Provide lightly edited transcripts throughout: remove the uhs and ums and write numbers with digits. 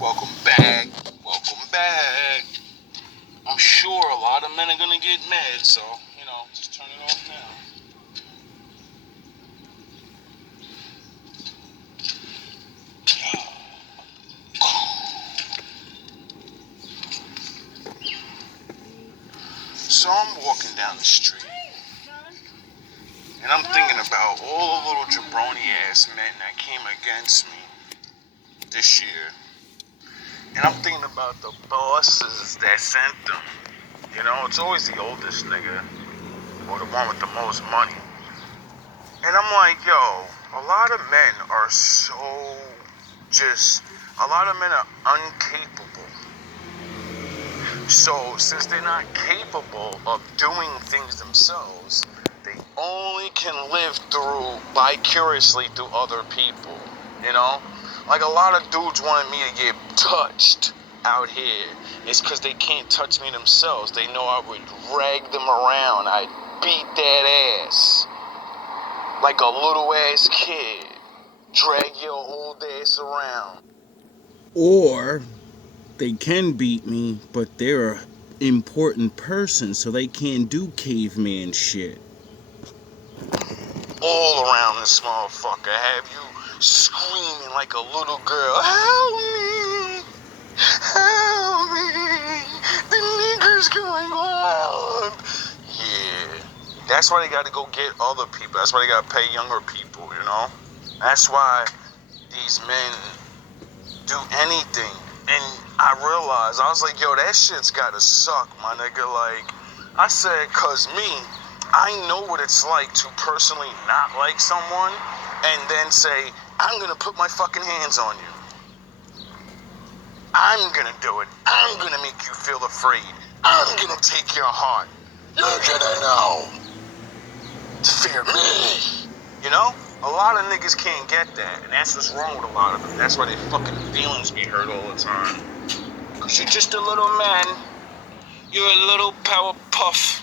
Welcome back. Welcome back. I'm sure a lot of men are gonna get mad, so, just turn it off now. So I'm walking down the street, and I'm thinking about all the little jabroni ass men that came against me this year. And I'm thinking about the bosses that sent them. It's always the oldest nigga or the one with the most money. And I'm like, yo, a lot of men are a lot of men are incapable. So since they're not capable of doing things themselves, they only can live vicariously through other people, Like a lot of dudes wanted me to get touched out here. It's because they can't touch me themselves. They know I would drag them around. I'd beat that ass. Like a little ass kid. Drag your old ass around. Or they can beat me, but they're an important person, so they can't do caveman shit. All around this motherfucker. Have you screaming like a little girl. Help me! Help me! The nigger's going wild! Yeah. That's why they gotta go get other people. That's why they gotta pay younger people, That's why these men do anything. And I realized, I was like, yo, that shit's gotta suck, my nigga. Like, I said, cause I know what it's like to personally not like someone and then say, I'm gonna put my fucking hands on you. I'm gonna do it. I'm gonna make you feel afraid. I'm gonna take your heart. You're gonna know to fear me. A lot of niggas can't get that, and that's what's wrong with a lot of them. That's why their fucking feelings be hurt all the time. Cause you're just a little man. You're a little power puff.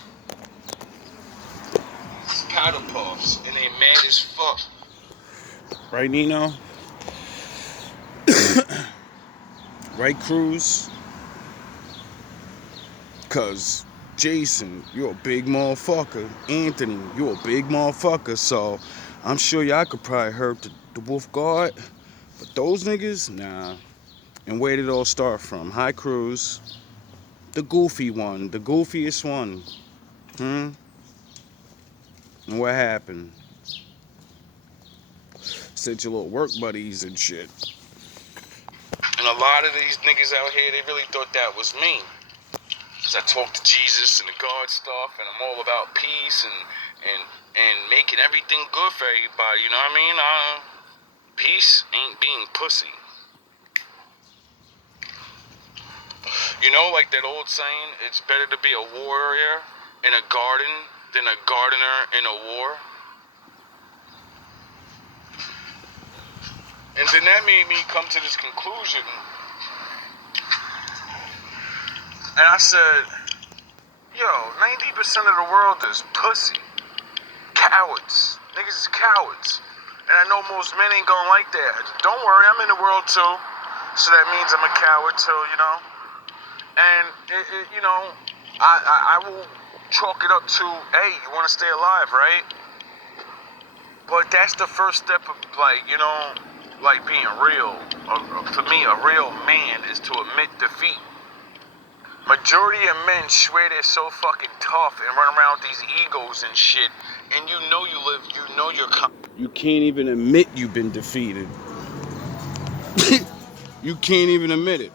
Powder puffs, and they mad as fuck. Right, Nino? Right, Cruz? Cause Jason, you're a big motherfucker. Anthony, you're a big motherfucker. So I'm sure y'all could probably hurt the Wolf Guard. But those niggas, nah. And where did it all start from? Hi, Cruz. The goofy one. The goofiest one. And what happened? Said your little work buddies and shit. And a lot of these niggas out here, they really thought that was me. Cause I talk to Jesus and the God stuff, and I'm all about peace and making everything good for everybody. You know what I mean? Peace ain't being pussy. Like that old saying, it's better to be a warrior in a garden than a gardener in a war. And then that made me come to this conclusion. And I said, yo, 90% of the world is pussy. Cowards. Niggas is cowards. And I know most men ain't gonna like that. Don't worry, I'm in the world too. So that means I'm a coward too, And, I will chalk it up to, hey, you want to stay alive, right? But that's the first step of, being real. For me, a real man is to admit defeat. Majority of men swear they're so fucking tough and run around with these egos and shit, and You can't even admit you've been defeated. You can't even admit it.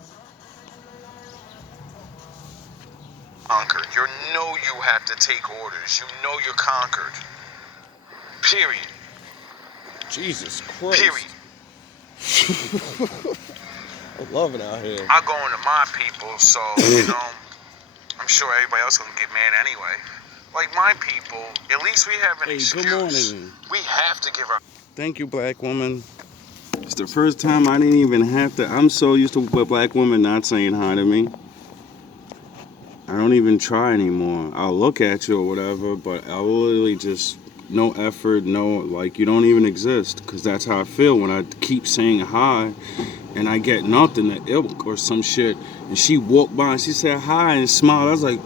conquered. You have to take orders. You're conquered. Period. Jesus Christ. Period. I love it out here. I go into my people, so, I'm sure everybody else gonna get mad anyway. Like my people, at least we have an excuse. Good morning. We have to give our... Thank you, black woman. It's the first time I didn't even have to. I'm so used to a black woman not saying hi to me. I don't even try anymore. I'll look at you or whatever, but I'll literally just no effort, no, like, you don't even exist. Because that's how I feel when I keep saying hi and I get nothing, the ilk or some shit. And she walked by and she said hi and smiled. I was like,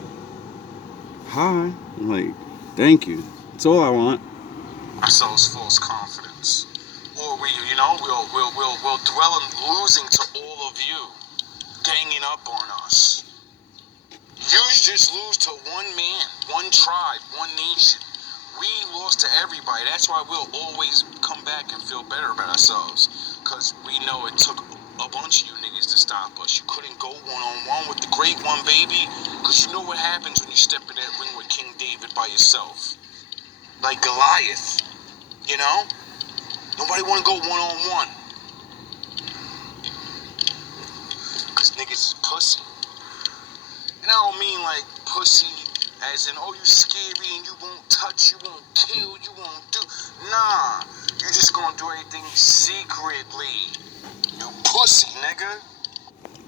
hi. I'm like, thank you. That's all I want. Ourselves false confidence. Or we'll dwell in losing to all of you, ganging up on us. You just lose to one man, one tribe, one nation. We lost to everybody. That's why we'll always come back and feel better about ourselves. Because we know it took a bunch of you niggas to stop us. You couldn't go one-on-one with the great one, baby. Because you know what happens when you step in that ring with King David by yourself. Like Goliath, you know? Nobody want to go one-on-one. Because niggas is pussy. And I don't mean like pussy as in, oh, you scary and you won't touch, you won't kill, you won't do. Nah, you just gonna do everything secretly. You pussy, nigga.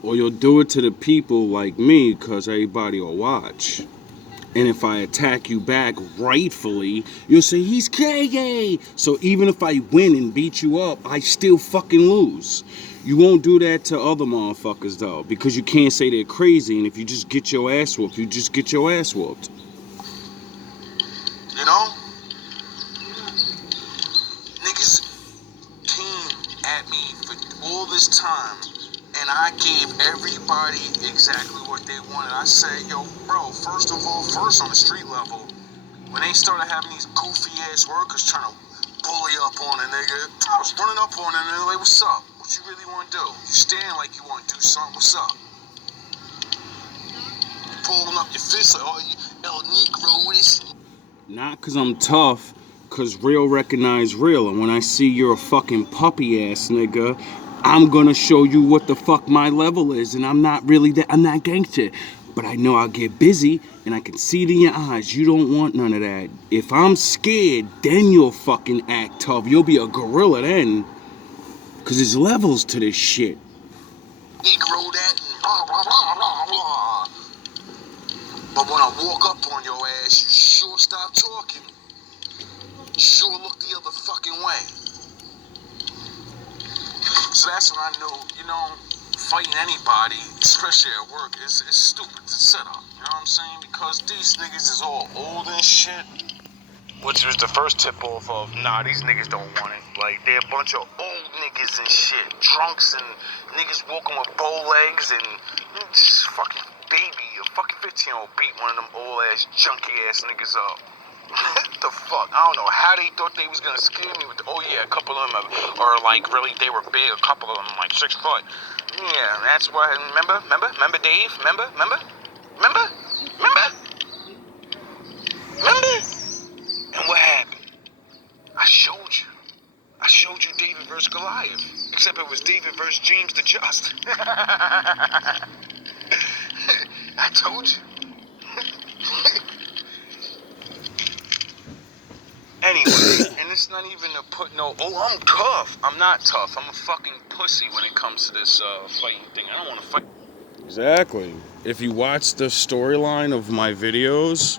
Or you'll do it to the people like me because everybody will watch. And if I attack you back rightfully, you'll say, he's gay. So even if I win and beat you up, I still fucking lose. You won't do that to other motherfuckers, though, because you can't say they're crazy, and if you just get your ass whooped, you just get your ass whooped. You know? Niggas came at me for all this time, and I gave everybody exactly what they wanted. I said, yo, bro, first of all, first on the street level, when they started having these goofy-ass workers trying to bully up on a nigga, I was running up on them and they're like, what's up? What you really want to do? You stand like you want to do something, what's up? Pulling up your fist like, oh, you El Negro, this. Not because I'm tough, because real recognize real. And when I see you're a fucking puppy ass nigga, I'm gonna show you what the fuck my level is. And I'm not really that, I'm not gangster. But I know I'll get busy and I can see it in your eyes. You don't want none of that. If I'm scared, then you'll fucking act tough. You'll be a gorilla then. Because there's levels to this shit. Negro that and blah, blah, blah, blah, blah. But when I walk up on your ass, you sure stop talking. Sure look the other fucking way. So that's when I knew, you know, fighting anybody, especially at work, is stupid. It's a setup. You know what I'm saying? Because these niggas is all old and shit. Which was the first tip-off of, nah, these niggas don't want it. Like, they're a bunch of old niggas and shit. Drunks and niggas walking with bow legs and just fucking baby, a fucking 15-year-old beat one of them old-ass, junky-ass niggas up. What the fuck? I don't know how they thought they was gonna scare me with oh yeah, a couple of them are like, really, they were big. A couple of them like 6 foot. Yeah, that's why, remember Dave? Remember? And what happened? I showed you David versus Goliath. Except it was David versus James the Just. I told you. Anyway, and it's not even to put no, oh, I'm tough. I'm not tough. I'm a fucking pussy when it comes to this fighting thing. I don't want to fight. Exactly. If you watch the storyline of my videos,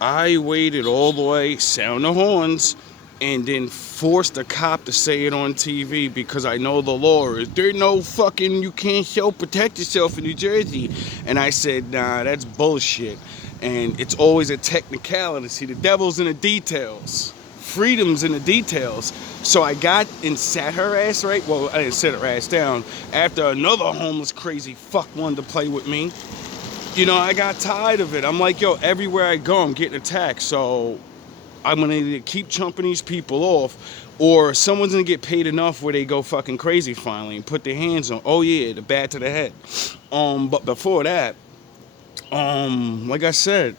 I waited all the way, sound the horns, and then forced a cop to say it on TV because I know the law is there's no fucking, you can't protect yourself in New Jersey. And I said, nah, that's bullshit. And it's always a technicality. See, the devil's in the details. Freedom's in the details. So I got and sat her ass right. Well, I didn't sit her ass down after another homeless crazy fuck wanted to play with me. You know, I got tired of it. I'm like, yo, everywhere I go, I'm getting attacked. So I'm gonna either keep chumping these people off, or someone's gonna get paid enough where they go fucking crazy finally and put their hands on. Oh yeah, the bat to the head. But before that, like I said,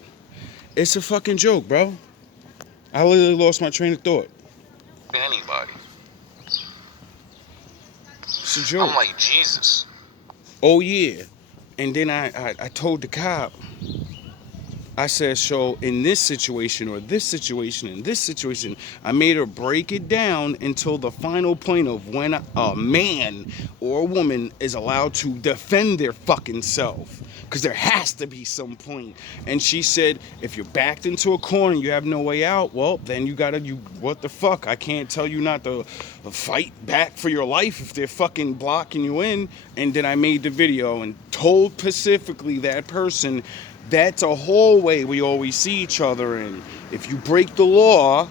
it's a fucking joke, bro. I literally lost my train of thought. Anybody. It's a joke. I'm like Jesus. Oh yeah. And then I told the cop, I said, so in this situation or this situation and this situation, I made her break it down until the final point of when a man or a woman is allowed to defend their fucking self. Because there has to be some point. And she said, if you're backed into a corner and you have no way out, well, then what the fuck? I can't tell you not to fight back for your life if they're fucking blocking you in. And then I made the video and told specifically that person, that's a hallway we always see each other in. If you break the law,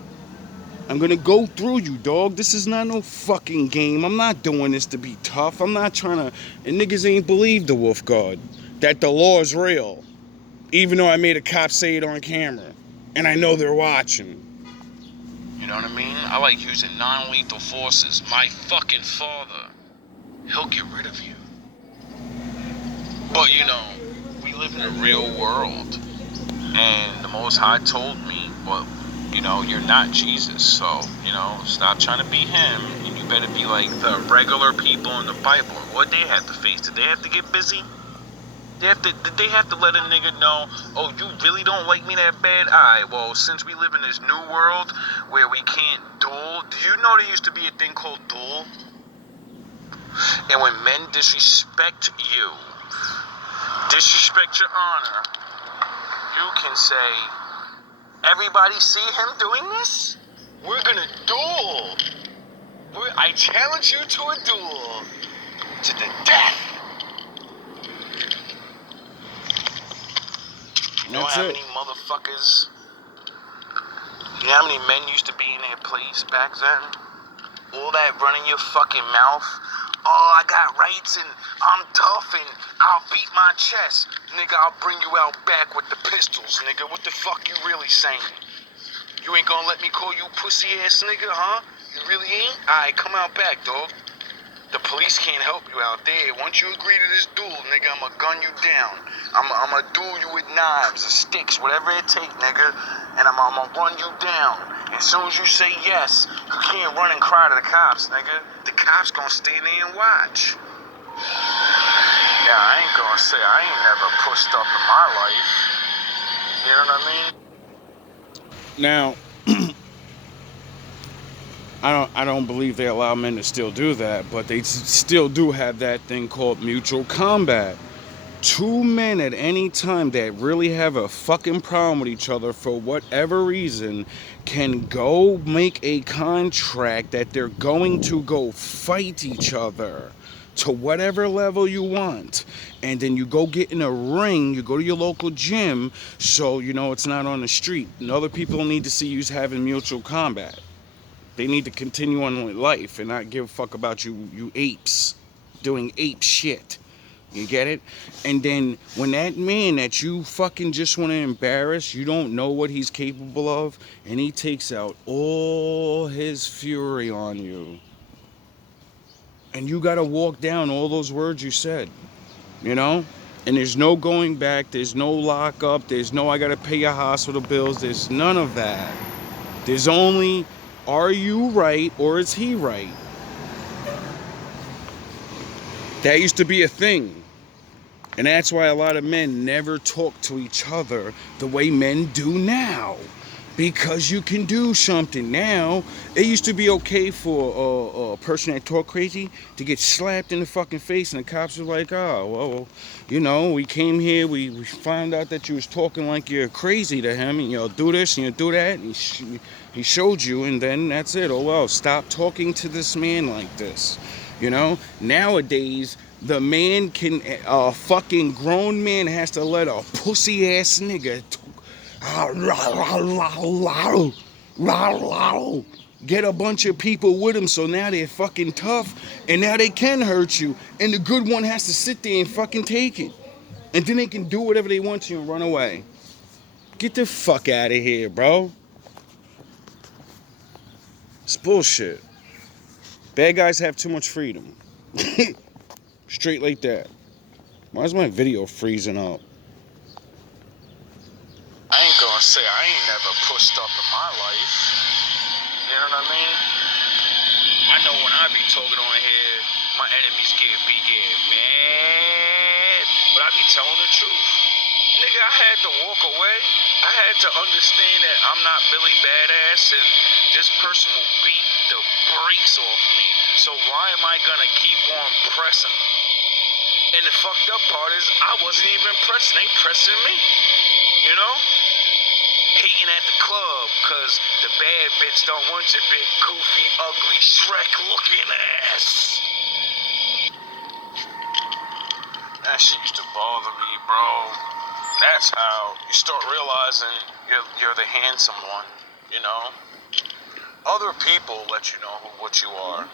I'm gonna go through you, dog. This is not no fucking game. I'm not doing this to be tough. I'm not trying to. And niggas ain't believe the Wolf Guard that the law is real, even though I made a cop say it on camera, and I know they're watching. You know what I mean? I like using non-lethal forces. My fucking father, he'll get rid of you. But you know, we live in a real world, and the Most High told me, well, you know, you're not Jesus, so, you know, stop trying to be him, and you better be like the regular people in the Bible. What they have to face? Did they have to get busy? Did they have to let a nigga know, oh, you really don't like me that bad? Alright, well, since we live in this new world where we can't duel, do you know there used to be a thing called duel? And when men disrespect you, disrespect your honor, you can say, everybody see him doing this? We're gonna duel. I challenge you to a duel. To the death. You know how many motherfuckers, you know how many men used to be in their place back then? All that running your fucking mouth. Oh, I got rights and I'm tough and I'll beat my chest. Nigga, I'll bring you out back with the pistols, nigga. What the fuck you really saying? You ain't gonna let me call you pussy ass nigga, huh? You really ain't? Alright, come out back, dog. The police can't help you out there. Once you agree to this duel, nigga, I'ma gun you down. I'ma duel you with knives or sticks, whatever it take, nigga. And I'ma run you down. As soon as you say yes, you can't run and cry to the cops, nigga. The cops gonna stand there and watch. Yeah, I ain't gonna say I ain't never pushed up in my life. You know what I mean? Now, I don't believe they allow men to still do that, but they still do have that thing called mutual combat. Two men at any time that really have a fucking problem with each other for whatever reason can go make a contract that they're going to go fight each other to whatever level you want, and then you go get in a ring, you go to your local gym, so you know it's not on the street, and other people need to see you having mutual combat. They need to continue on with life and not give a fuck about you apes doing ape shit. You get it? And then when that man that you fucking just want to embarrass, you don't know what he's capable of, and he takes out all his fury on you. And you got to walk down all those words you said, you know? And there's no going back, there's no lockup, there's no I got to pay your hospital bills, there's none of that. There's only, are you right or is he right? That used to be a thing. And that's why a lot of men never talk to each other the way men do now. Because you can do something now. It used to be okay for a person that talked crazy to get slapped in the fucking face, and the cops were like, oh, well, you know, we came here, we found out that you was talking like you're crazy to him, and you'll do this and you'll do that, and he showed you, and then that's it. Oh, well, stop talking to this man like this. You know, nowadays, the man can, a fucking grown man has to let a pussy ass nigga get a bunch of people with him, so now they're fucking tough, and now they can hurt you, and the good one has to sit there and fucking take it, and then they can do whatever they want to and run away. Get the fuck out of here, bro. It's bullshit. Bad guys have too much freedom. Straight like that. Why is my video freezing up? I ain't gonna say I ain't never pushed up in my life. You know what I mean? I know when I be talking on here, my enemies get mad. But I be telling the truth. Nigga, I had to walk away. I had to understand that I'm not Billy Badass and this person will beat the brakes off me. So why am I gonna keep on pressing them? And the fucked up part is I wasn't even pressing. They pressing me. You know? Hating at the club because the bad bitch don't want your big, goofy, ugly, Shrek-looking ass. That shit used to bother me, bro. That's how you start realizing you're the handsome one, you know? Other people let you know what you are.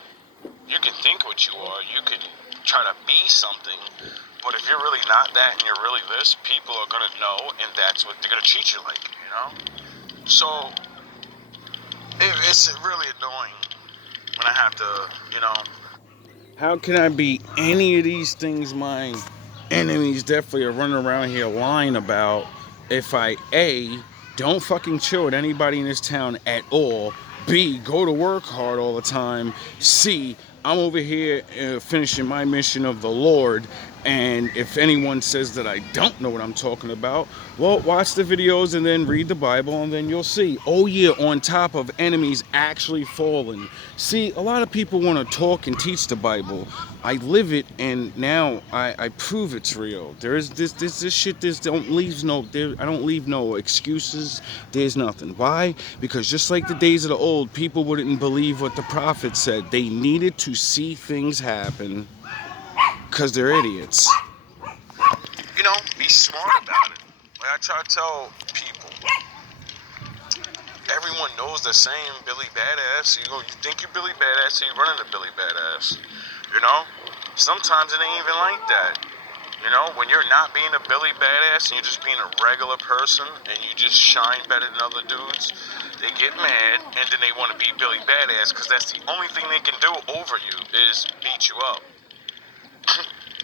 You can think what you are. You can try to be something. But if you're really not that and you're really this, people are going to know, and that's what they're going to treat you like, you know? So, it's really annoying when I have to, you know... How can I be any of these things my enemies definitely are running around here lying about if I A, don't fucking chill with anybody in this town at all, B, go to work hard all the time, C, I'm over here finishing my mission of the Lord, and if anyone says that I don't know what I'm talking about, well, watch the videos and then read the Bible and then you'll see. Oh yeah, on top of enemies actually falling. See, a lot of people want to talk and teach the Bible. I live it, and now I prove it's real. There's this shit. I don't leave no excuses. There's nothing. Why? Because just like the days of the old, people wouldn't believe what the prophet said. They needed to see things happen because they're idiots. You know, be smart about it. Like I try to tell people, everyone knows the same Billy Badass. You think you're Billy Badass, so you run into Billy Badass. You know? Sometimes it ain't even like that. You know, when you're not being a Billy Badass and you're just being a regular person and you just shine better than other dudes, they get mad and then they want to be Billy Badass because that's the only thing they can do over you is beat you up.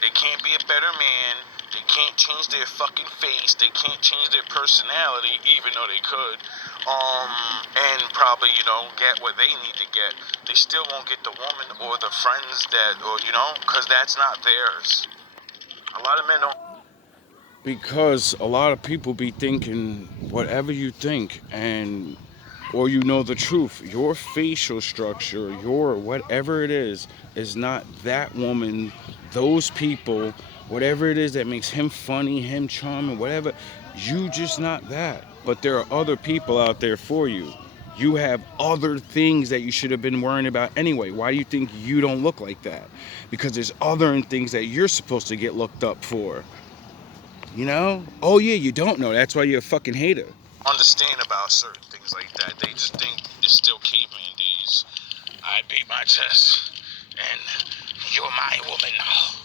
They can't be a better man. They can't change their fucking face. They can't change their personality, even though they could. And probably, you know, get what they need to get. They still won't get the woman or the friends that, or, you know, because that's not theirs. A lot of men don't. Because a lot of people be thinking whatever you think, and or you know the truth. Your facial structure, your whatever it is not that woman, those people, whatever it is that makes him funny, him charming, whatever. You just not that. But there are other people out there for you. You have other things that you should have been worrying about anyway. Why do you think you don't look like that? Because there's other things that you're supposed to get looked up for. You know? Oh yeah, you don't know. That's why you're a fucking hater. Understand about certain things like that. They just think it's still caveman days. I beat my chest, and you're my woman now.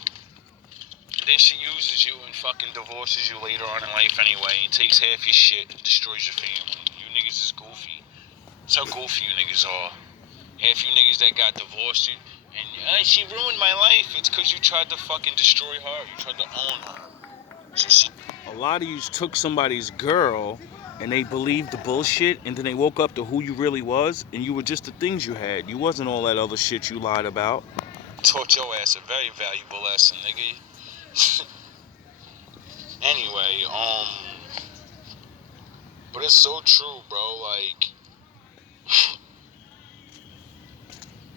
And then she uses you and fucking divorces you later on in life anyway, and takes half your shit and destroys your family. You niggas is goofy. That's how goofy you niggas are. Half you niggas that got divorced, and she ruined my life. It's because you tried to fucking destroy her. You tried to own her. A lot of you took somebody's girl and they believed the bullshit, and then they woke up to who you really was, and you were just the things you had. You wasn't all that other shit you lied about. Taught your ass a very valuable lesson, nigga. Anyway, but it's so true, bro. Like,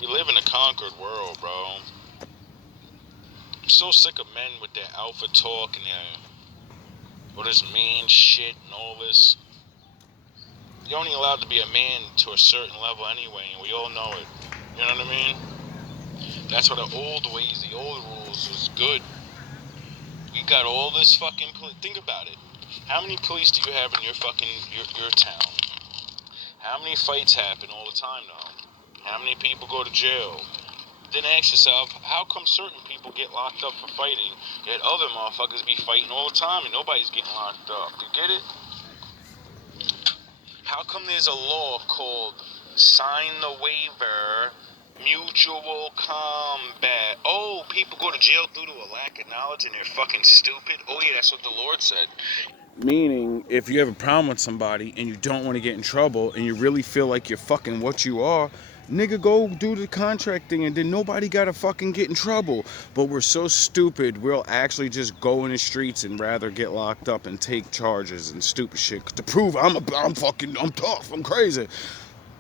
we live in a conquered world, bro. I'm so sick of men with their alpha talk and all this man shit and all this. You're only allowed to be a man to a certain level anyway, and we all know it. You know what I mean? That's what the old ways, the old rules was good. We got all this fucking think about it. How many police do you have in your fucking your town? How many fights happen all the time now? How many people go to jail? Then ask yourself, how come certain people get locked up for fighting, yet other motherfuckers be fighting all the time and nobody's getting locked up? You get it? How come there's a law called sign the waiver, mutual combat? Oh, people go to jail due to a lack of knowledge and they're fucking stupid? Oh yeah, that's what the Lord said. Meaning, if you have a problem with somebody and you don't want to get in trouble and you really feel like you're fucking what you are, Nigga, go do the contract thing and then nobody gotta fucking get in trouble. But we're so stupid, we'll actually just go in the streets and rather get locked up and take charges and stupid shit to prove I'm tough, I'm crazy.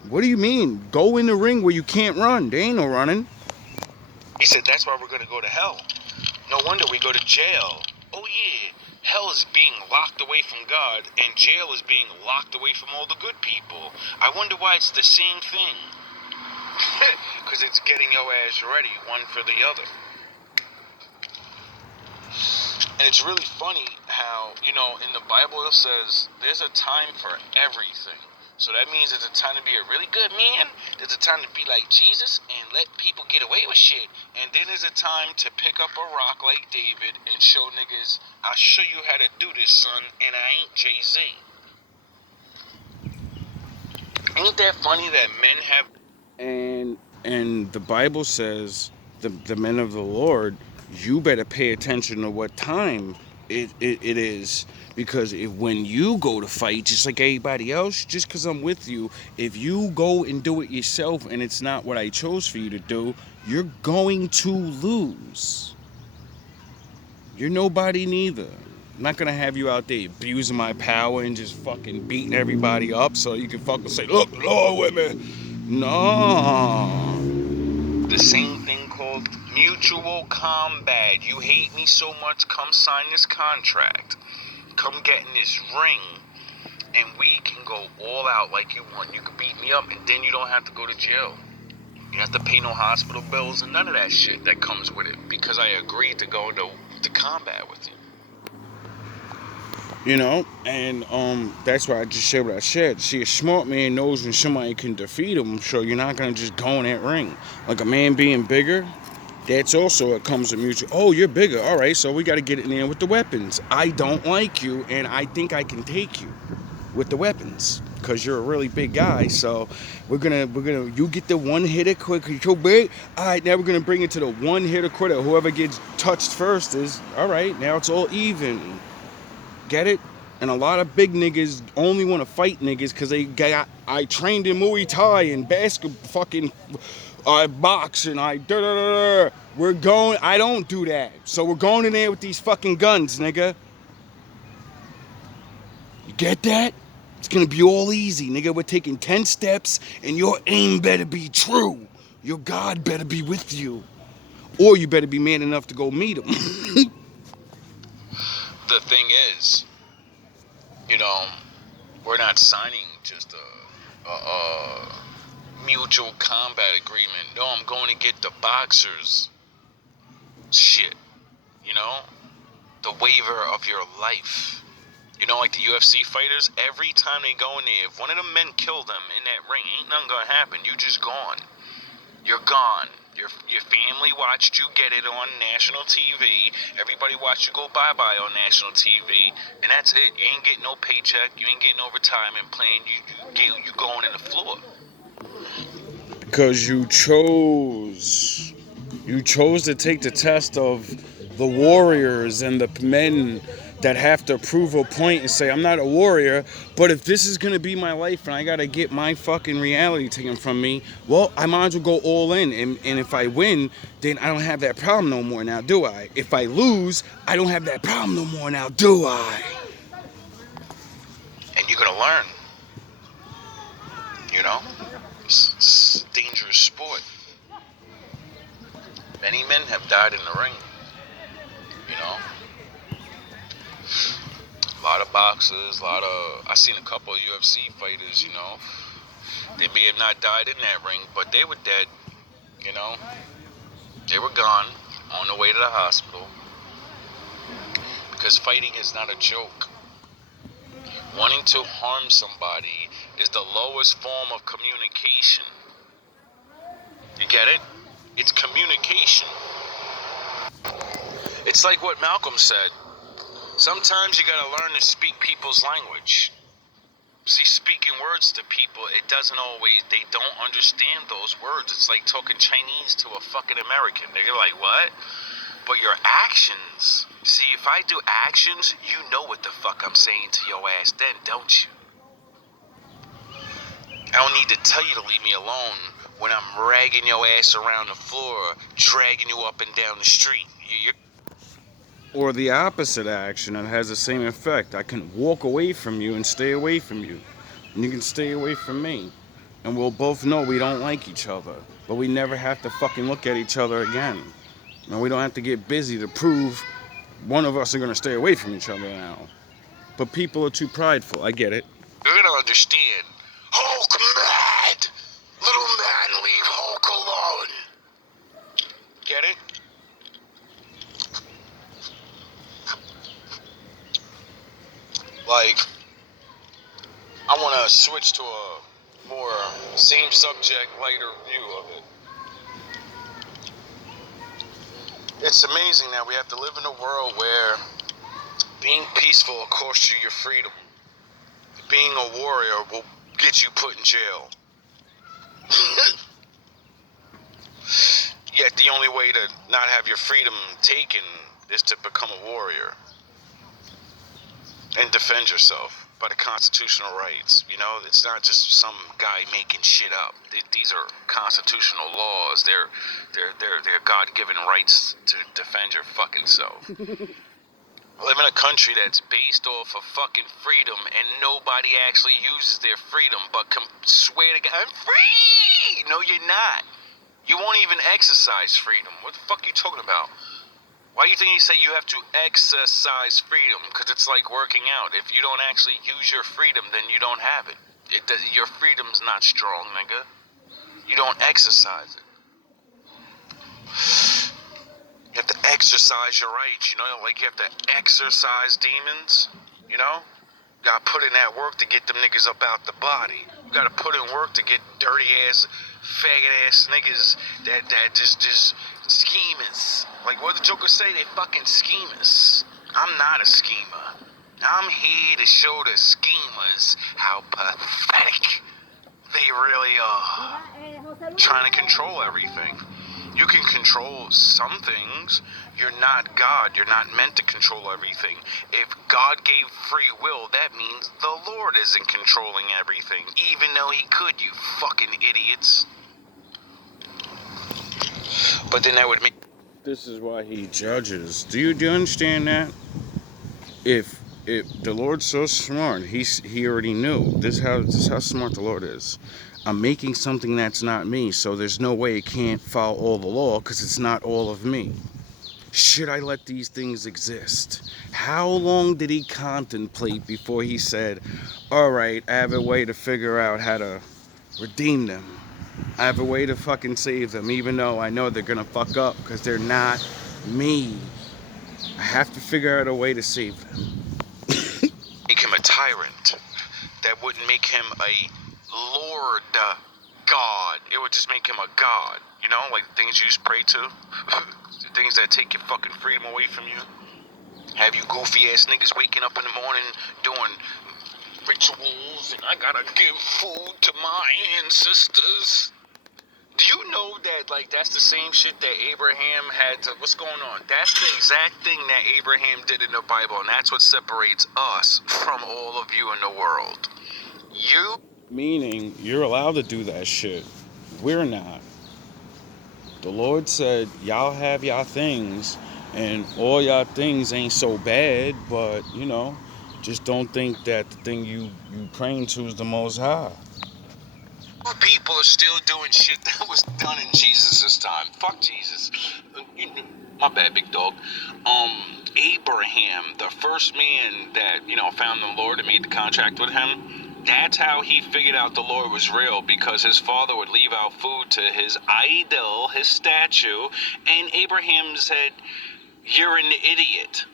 What do you mean? Go in the ring where you can't run. There ain't no running. He said that's why we're gonna go to hell. No wonder we go to jail. Oh yeah, hell is being locked away from God, and jail is being locked away from all the good people. I wonder why it's the same thing. Because it's getting your ass ready, one for the other. And it's really funny how, in the Bible it says there's a time for everything. So that means there's a time to be a really good man, there's a time to be like Jesus and let people get away with shit, and then there's a time to pick up a rock like David and show niggas, I'll show you how to do this, son, and I ain't Jay-Z. Ain't that funny that men have... And the Bible says the men of the Lord, you better pay attention to what time it is, because when you go to fight, just like everybody else, just because I'm with you, if you go and do it yourself and it's not what I chose for you to do, you're going to lose. You're nobody neither. I'm not gonna have you out there abusing my power and just fucking beating everybody up so you can fucking say, look, Lord with me. No. The same thing called mutual combat. You hate me so much, come sign this contract. Come get in this ring, and we can go all out like you want. You can beat me up, and then you don't have to go to jail. You don't have to pay no hospital bills and none of that shit that comes with it, because I agreed to go to combat with you. And that's why I just said what I said. See, a smart man knows when somebody can defeat him, so you're not gonna just go in that ring. Like a man being bigger, that's also, it comes with mutual. Oh, you're bigger. All right, so we got to get in there with the weapons. I don't like you, and I think I can take you with the weapons because you're a really big guy. So we're gonna you get the one hitter quick. You're so big. All right, now we're gonna bring it to the one hitter quitter. Whoever gets touched first is all right. Now it's all even. Get it? And a lot of big niggas only want to fight niggas because I trained in Muay Thai and fucking box and we're going, I don't do that. So we're going in there with these fucking guns, nigga. You get that? It's gonna be all easy, nigga. We're taking 10 steps and your aim better be true. Your God better be with you. Or you better be man enough to go meet him. The thing is, we're not signing just a mutual combat agreement. No, I'm going to get the boxers shit, the waiver of your life. Like the UFC fighters, every time they go in there, if one of them men kill them in that ring, ain't nothing gonna happen. You just gone. You're gone. Your family watched you get it on national TV. Everybody watched you go bye-bye on national TV. And that's it. You ain't getting no paycheck. You ain't getting no retirement plan. You going in the floor. Because you chose to take the test of the warriors and the men that have to prove a point and say, I'm not a warrior, but if this is going to be my life and I got to get my fucking reality taken from me, well, I might as well go all in. And if I win, then I don't have that problem no more now, do I? If I lose, I don't have that problem no more now, do I? And you're going to learn. It's a dangerous sport. Many men have died in the ring. A lot of boxers, I seen a couple of UFC fighters, they may have not died in that ring, but they were dead, they were gone, on the way to the hospital, because fighting is not a joke. Wanting to harm somebody is the lowest form of communication. You get it? It's communication. It's like what Malcolm said. Sometimes you gotta learn to speak people's language. See, speaking words to people, they don't understand those words. It's like talking Chinese to a fucking American. They're like, what? But your actions, see, if I do actions, you know what the fuck I'm saying to your ass then, don't you? I don't need to tell you to leave me alone when I'm ragging your ass around the floor, dragging you up and down the street. Or the opposite action, it has the same effect. I can walk away from you and stay away from you. And you can stay away from me. And we'll both know we don't like each other. But we never have to fucking look at each other again. And we don't have to get busy to prove one of us are gonna stay away from each other now. But people are too prideful. I get it. You're gonna understand. Hulk mad! Little man, leave Hulk alone! Get it? Like, I want to switch to a more same subject, lighter view of it. It's amazing that we have to live in a world where being peaceful will cost you your freedom. Being a warrior will get you put in jail. Yet the only way to not have your freedom taken is to become a warrior and defend yourself by the constitutional rights. You know, it's not just some guy making shit up. These are constitutional laws. They're God-given rights to defend your fucking self. I live in a country that's based off of fucking freedom, and nobody actually uses their freedom but swear to God, I'm free! No, you're not. You won't even exercise freedom. What the fuck are you talking about? Why do you think you say you have to exercise freedom? Because it's like working out. If you don't actually use your freedom, then you don't have it. Your freedom's not strong, nigga. You don't exercise it. You have to exercise your rights, you know? Like you have to exercise demons, you know? You gotta put in that work to get them niggas up out the body. You gotta put in work to get dirty ass, faggot ass niggas that just schemers. Like what the Joker say, they fucking schemers. I'm not a schemer. I'm here to show the schemers how pathetic they really are. Trying to control everything. You can control some things. You're not God. You're not meant to control everything. If God gave free will, that means the Lord isn't controlling everything, even though he could, you fucking idiots. But then that would mean... This is why he judges. Do you understand that? If the Lord's so smart, he already knew. This is how smart the Lord is. I'm making something that's not me, so there's no way it can't follow all the law because it's not all of me. Should I let these things exist? How long did he contemplate before he said, all right, I have a way to figure out how to redeem them. I have a way to fucking save them, even though I know they're gonna fuck up because they're not me. I have to figure out a way to save them. Make him a tyrant. That wouldn't make him a Lord God. It would just make him a God. You know, like the things you just pray to. The things that take your fucking freedom away from you. Have you goofy ass niggas waking up in the morning doing rituals and I gotta give food to my ancestors. Do you know that, like, that's the same shit that Abraham had to... What's going on? That's the exact thing that Abraham did in the Bible, and that's what separates us from all of you in the world. You... Meaning, you're allowed to do that shit. We're not. The Lord said, y'all have y'all things, and all y'all things ain't so bad, but, you know, just don't think that the thing you praying to is the Most High. People are still doing shit that was done in Jesus' time. Fuck Jesus. My bad, big dog. Abraham, the first man that, you know, found the Lord and made the contract with him, that's how he figured out the Lord was real, because his father would leave out food to his idol, his statue, and Abraham said, you're an idiot.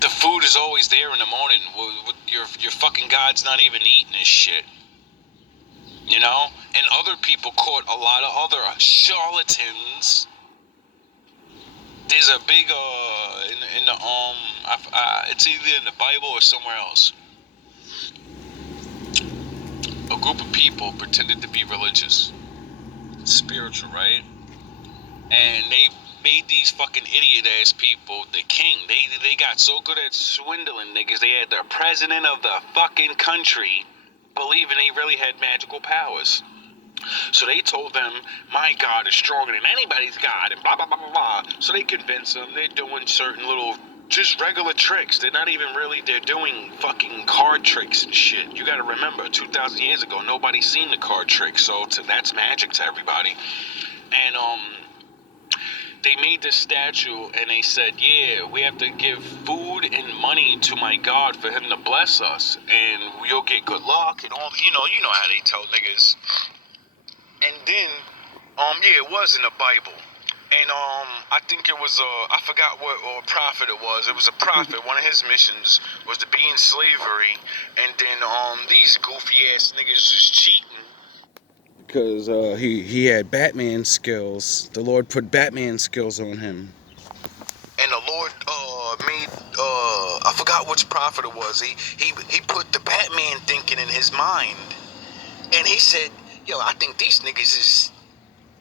The food is always there in the morning. Your fucking God's not even eating this shit. You know, and other people caught a lot of other charlatans. There's a big in the it's either in the Bible or somewhere else. A group of people pretended to be religious, spiritual, right? And they made these fucking idiot ass people the king. They got so good at swindling niggas. They had the president of the fucking country believing they really had magical powers. So they told them, my God is stronger than anybody's God, and blah, blah, blah, blah, blah. So they convinced them they're doing certain little, just regular tricks. They're not even really, they're doing fucking card tricks and shit. You gotta remember, 2,000 years ago, nobody seen the card trick, so that's magic to everybody. And, they made this statue and they said, yeah, we have to give food and money to my God for him to bless us, and you'll get good luck and all, you know how they tell niggas. And then, yeah, it was in the Bible. And, I think it was, I forgot what prophet it was. It was a prophet. One of his missions was to be in slavery. And then, these goofy-ass niggas was cheating. Because, he had Batman skills. The Lord put Batman skills on him. And the Lord, made, I forgot which prophet it was. He put the Batman thinking in his mind. And he said, yo, I think these niggas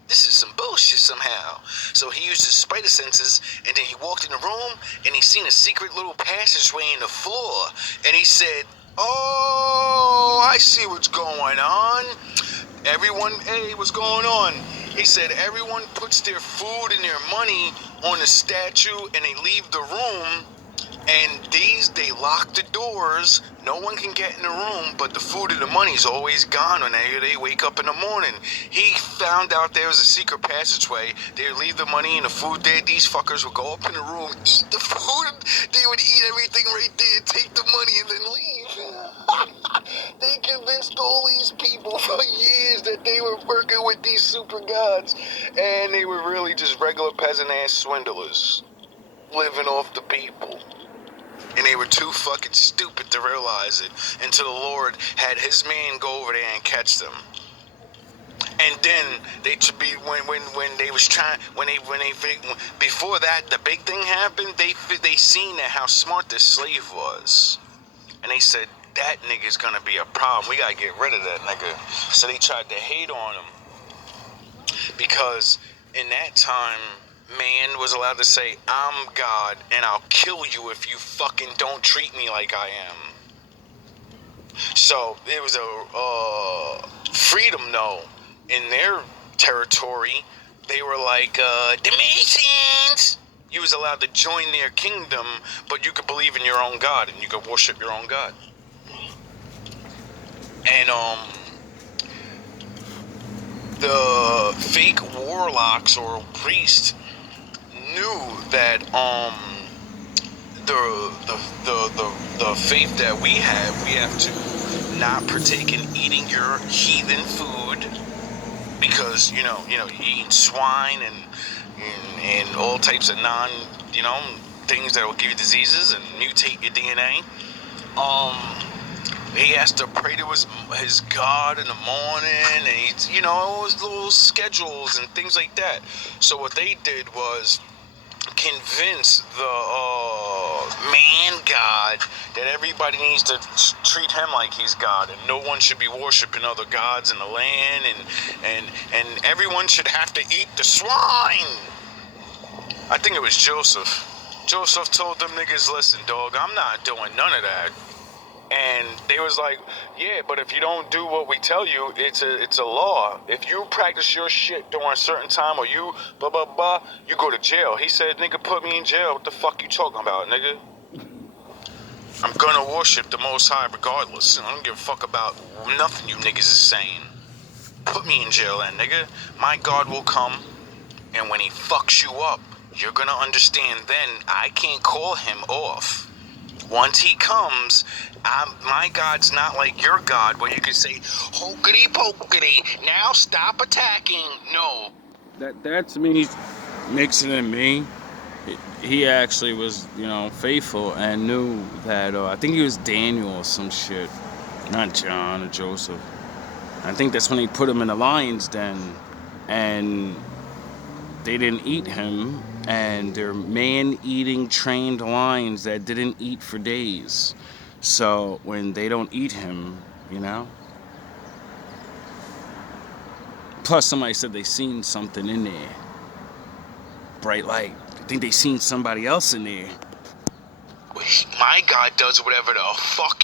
this is some bullshit somehow. So he used his spider senses, and then he walked in the room, and he seen a secret little passageway in the floor. And he said, oh, I see what's going on. Everyone, hey, what's going on? He said, everyone puts their food and their money on the statue, and they leave the room. And they lock the doors. No one can get in the room, but the food and the money's always gone when they wake up in the morning. He found out there was a secret passageway. They'd leave the money and the food there. These fuckers would go up in the room, eat the food. They would eat everything right there, take the money, and then leave. They convinced all these people for years that they were working with these super gods. And they were really just regular peasant-ass swindlers, living off the people. And they were too fucking stupid to realize it until the Lord had his man go over there and catch them. And then they should be when they was trying before that the big thing happened. They seen that how smart this slave was, and they said that nigga's gonna be a problem. We gotta get rid of that nigga. So they tried to hate on him because in that time, man was allowed to say, I'm God, and I'll kill you if you fucking don't treat me like I am. So, it was a freedom, though. In their territory, they were like, the Masons! You was allowed to join their kingdom, but you could believe in your own God, and you could worship your own God. And, the fake warlocks or priests knew that the faith that we have to not partake in eating your heathen food, because you eating swine and all types of things that will give you diseases and mutate your DNA. He has to pray to his God in the morning, and he's his little schedules and things like that. So what they did was convince the man God that everybody needs to treat him like he's God, and no one should be worshiping other gods in the land, and everyone should have to eat the swine. I think it was Joseph. Joseph told them niggas, listen, dog, I'm not doing none of that. And they was like, yeah, but if you don't do what we tell you, it's a law. If you practice your shit during a certain time, or you blah, blah, blah, you go to jail. He said, nigga, put me in jail. What the fuck you talking about, nigga? I'm gonna worship the Most High regardless. I don't give a fuck about nothing you niggas is saying. Put me in jail then, nigga. My God will come, and when he fucks you up, you're gonna understand then I can't call him off. Once he comes, my God's not like your God, where you can say, hokity pokity, now stop attacking. No. That's me mixing in me. He actually was, faithful and knew that, I think he was Daniel or some shit. Not John or Joseph. I think that's when he put him in the lion's den, and they didn't eat him, and they're man-eating trained lions that didn't eat for days. So when they don't eat him, Plus somebody said they seen something in there. Bright light. I think they seen somebody else in there. My God does whatever the fuck